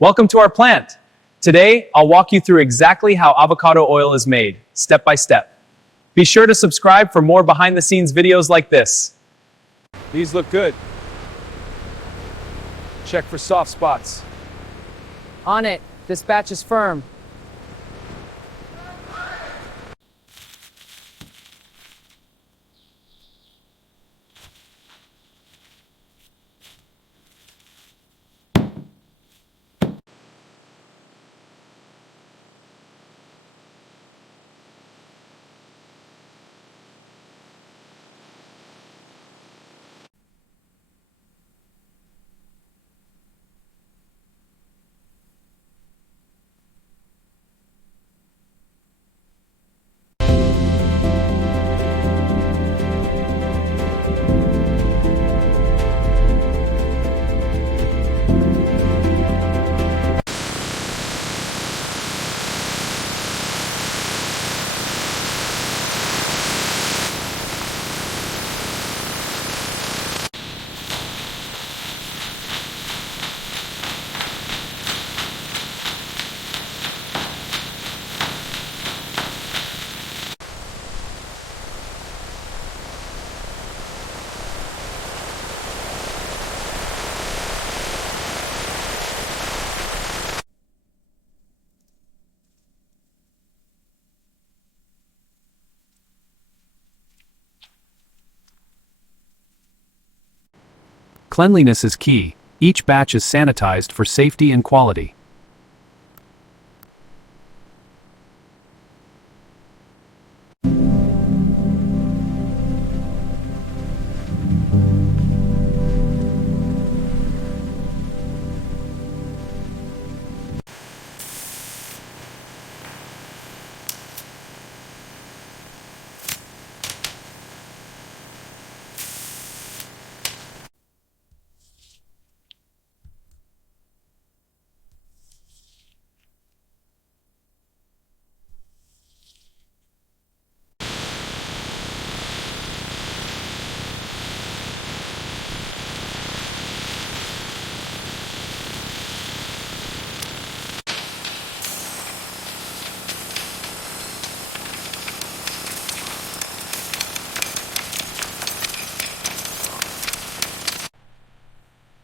Welcome to our plant. Today, I'll walk you through exactly how avocado oil is made, step by step. Be sure to subscribe for more behind-the-scenes videos like this. These look good. Check for soft spots. On it. This batch is firm. Cleanliness is key. Each batch is sanitized for safety and quality.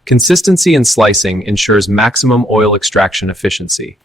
Consistency in slicing ensures maximum oil extraction efficiency.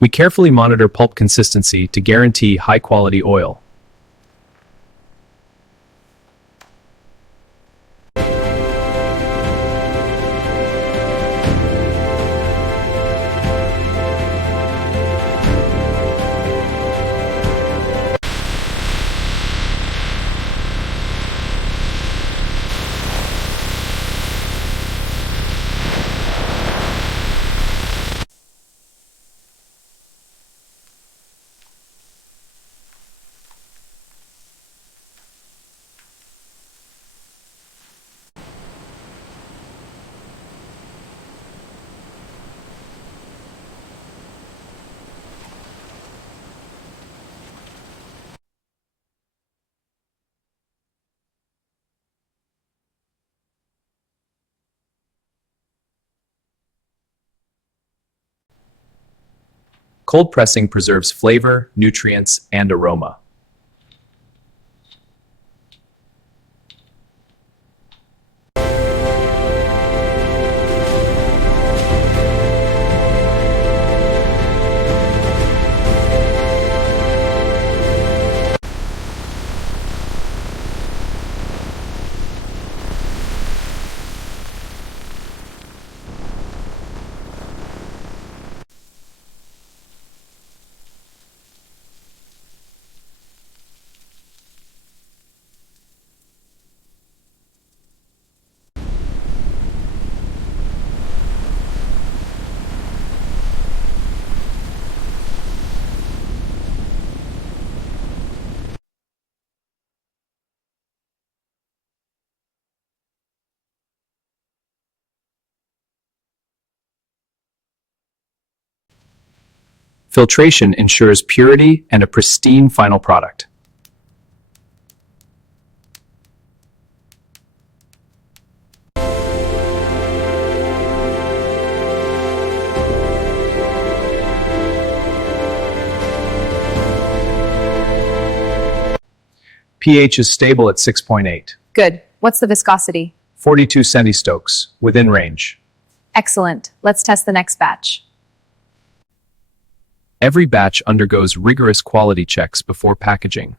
We carefully monitor pulp consistency to guarantee high-quality oil. Cold pressing preserves flavor, nutrients, and aroma. Filtration ensures purity and a pristine final product. pH is stable at 6.8. Good. What's the viscosity? 42 centistokes, within range. Excellent. Let's test the next batch. Every batch undergoes rigorous quality checks before packaging.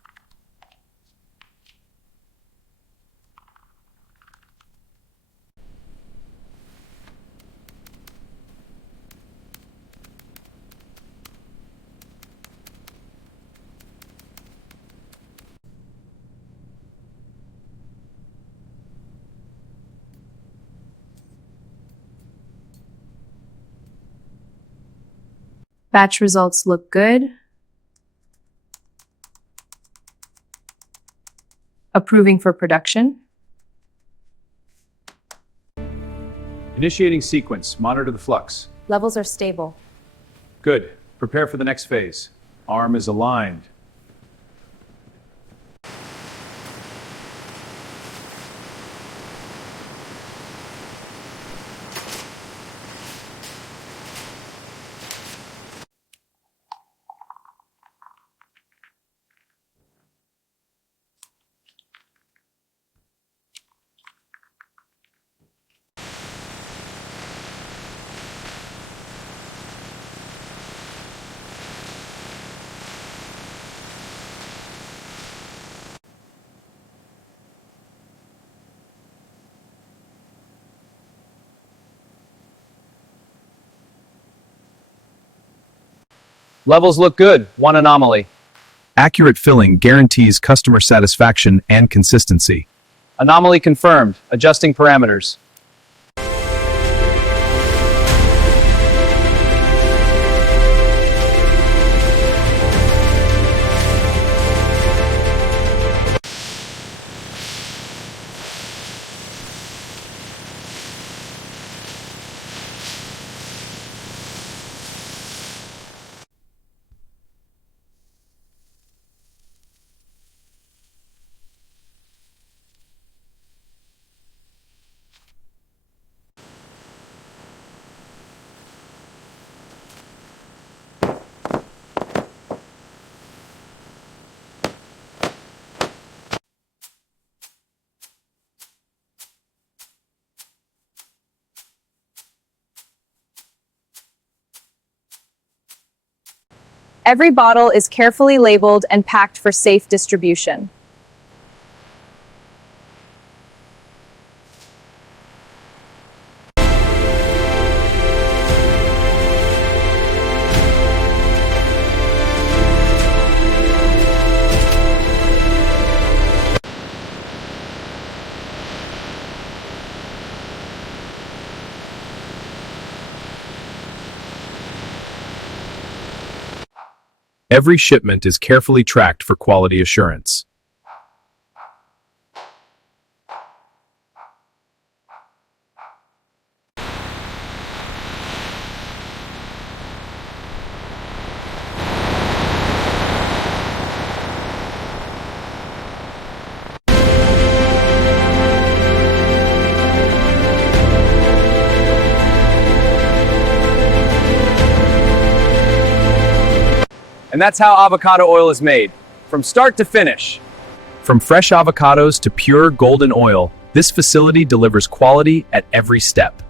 Batch results look good. Approving for production. Initiating sequence. Monitor the flux. Levels are stable. Good. Prepare for the next phase. Arm is aligned. Levels look good. One anomaly. Accurate filling guarantees customer satisfaction and consistency. Anomaly confirmed. Adjusting parameters. Every bottle is carefully labeled and packed for safe distribution. Every shipment is carefully tracked for quality assurance. And that's how avocado oil is made, from start to finish. From fresh avocados to pure golden oil, this facility delivers quality at every step.